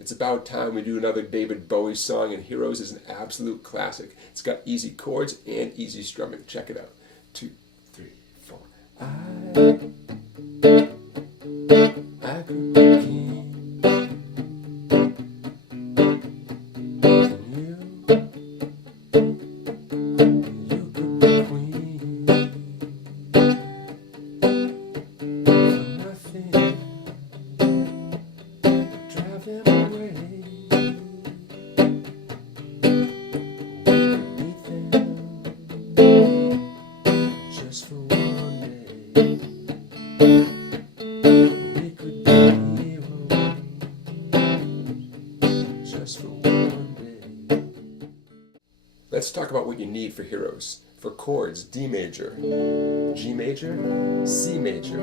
It's about time we do another David Bowie song, and Heroes is an absolute classic. It's got easy chords and easy strumming. Check it out. 2, 3, 4. I could be king, and you could be queen, for nothing, drive them away, we could beat them, just for one day. We could be heroes, just for one day. Let's talk about what you need for Heroes. For chords, D major, G major, C major,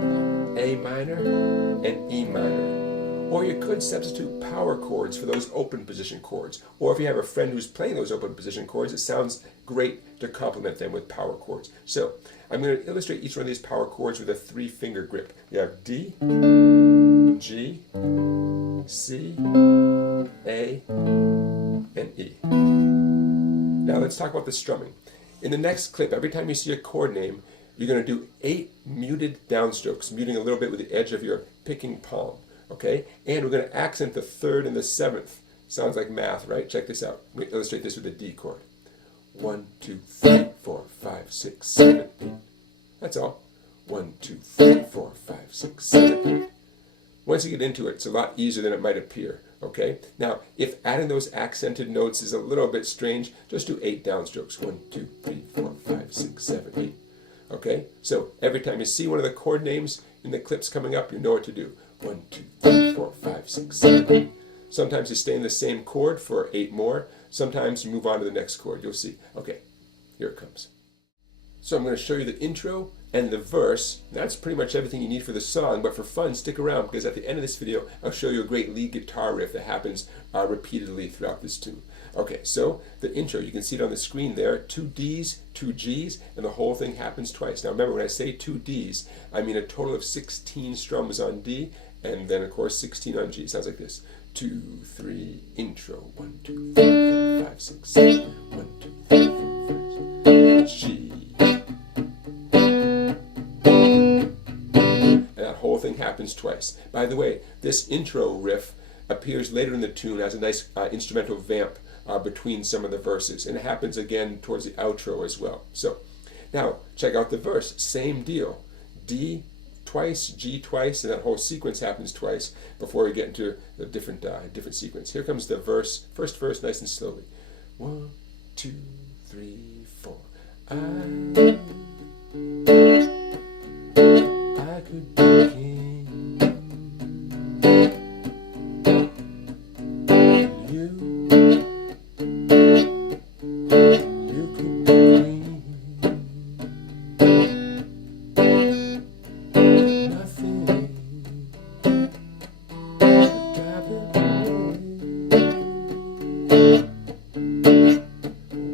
A minor, and E minor. Or you could substitute power chords for those open position chords. Or if you have a friend who's playing those open position chords, it sounds great to complement them with power chords. So I'm going to illustrate each one of these power chords with a 3-finger grip. We have D, G, C, A, and E. Now let's talk about the strumming. In the next clip, every time you see a chord name, you're going to do 8 muted downstrokes, muting a little bit with the edge of your picking palm. Okay? And we're going to accent the 3rd and the 7th. Sounds like math, right? Check this out. We illustrate this with a D chord. 1, 2, 3, 4, 5, 6, 7, 8. That's all. 1, 2, 3, 4, 5, 6, 7, 8. Once you get into it, it's a lot easier than it might appear. Okay? Now, if adding those accented notes is a little bit strange, just do 8 downstrokes. 1, 2, 3, 4, 5, 6, 7, 8. Okay? So every time you see one of the chord names in the clips coming up, you know what to do. 1, 2, 3, 4, 5, 6, 7, 8. Sometimes you stay in the same chord for 8 more. Sometimes you move on to the next chord. You'll see. Okay, here it comes. So I'm going to show you the intro and the verse. That's pretty much everything you need for the song, but for fun, stick around because at the end of this video, I'll show you a great lead guitar riff that happens repeatedly throughout this tune. Okay, so the intro, you can see it on the screen there, 2 Ds, 2 Gs, and the whole thing happens twice. Now remember, when I say 2 Ds, I mean a total of 16 strums on D, and then of course 16 on G. It sounds like this. 2, 3, intro. 1, 2, 3, 4, 5, 6, 7. 1, 2, 3, 4, 5, 6, G. And that whole thing happens twice. By the way, this intro riff appears later in the tune as a nice instrumental vamp between some of the verses, and it happens again towards the outro as well. So now check out the verse. Same deal. D twice, G twice, and that whole sequence happens twice before we get into the different sequence. Here comes the verse, first verse, nice and slowly. 1, 2, 3, 4. I could be king, you could be queen, nothing could drive it away,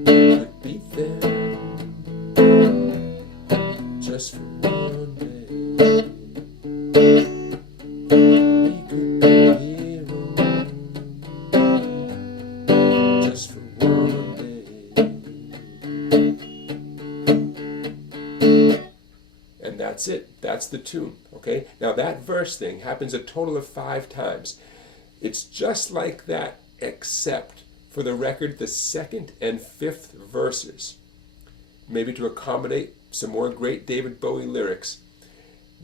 we could beat them, just for one day. We could be heroes, just for one day. And that's it. That's the tune. Okay? Now that verse thing happens a total of 5 times. It's just like that, except for the record, the 2nd and 5th verses, maybe to accommodate some more great David Bowie lyrics,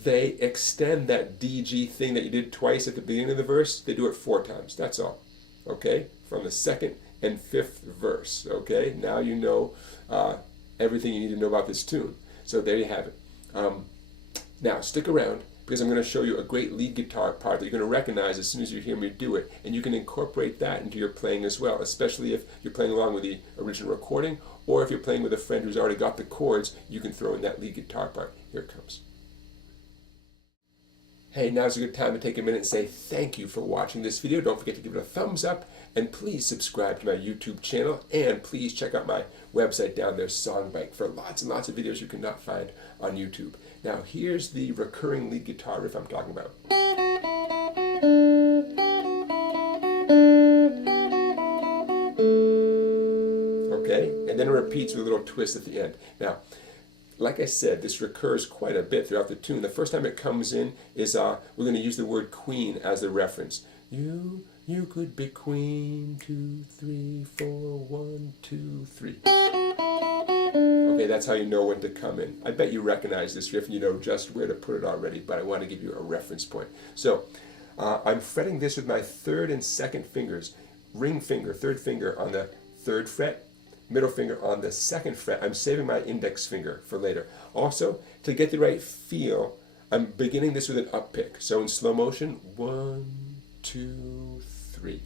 they extend that DG thing that you did twice at the beginning of the verse. They do it 4 times. That's all. Okay? From the 2nd and 5th verse. Okay? Now you know everything you need to know about this tune. So there you have it. Now stick around because I'm going to show you a great lead guitar part that you're going to recognize as soon as you hear me do it, and you can incorporate that into your playing as well, especially if you're playing along with the original recording, or if you're playing with a friend who's already got the chords, you can throw in that lead guitar part. Here it comes. Hey, now's a good time to take a minute and say thank you for watching this video. Don't forget to give it a thumbs up, and please subscribe to my YouTube channel, and please check out my website down there, Songbike, for lots and lots of videos you cannot find on YouTube. Now here's the recurring lead guitar riff I'm talking about. repeats with a little twist at the end. Now, like I said, this recurs quite a bit throughout the tune. The first time it comes in is we're going to use the word queen as the reference. You could be queen, 2, 3, 4, 1, 2, 3. Okay, that's how you know when to come in. I bet you recognize this riff and you know just where to put it already, but I want to give you a reference point. So I'm fretting this with my 3rd and 2nd fingers. Ring finger, 3rd finger on the 3rd fret, middle finger on the 2nd fret. I'm saving my index finger for later. Also, to get the right feel, I'm beginning this with an up pick. So in slow motion, 1, 2, 3.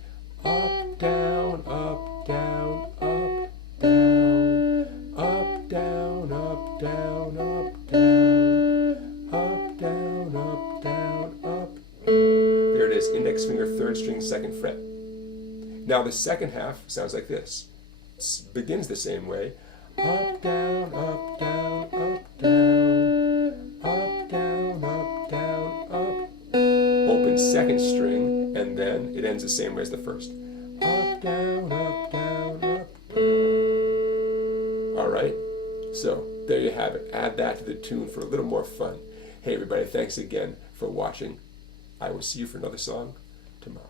Up, down, up, down, up, down, up, down, up, down, up, down, up, down, up, down, up. There it is, index finger, 3rd string, 2nd fret. Now the second half sounds like this. It begins the same way. Up, down, up, down, up, down, up, down, up, down, up. Open 2nd string, and then it ends the same way as the first. Up, down, up, down, up, down. All right, so there you have it. Add that to the tune for a little more fun. Hey everybody, thanks again for watching. I will see you for another song tomorrow.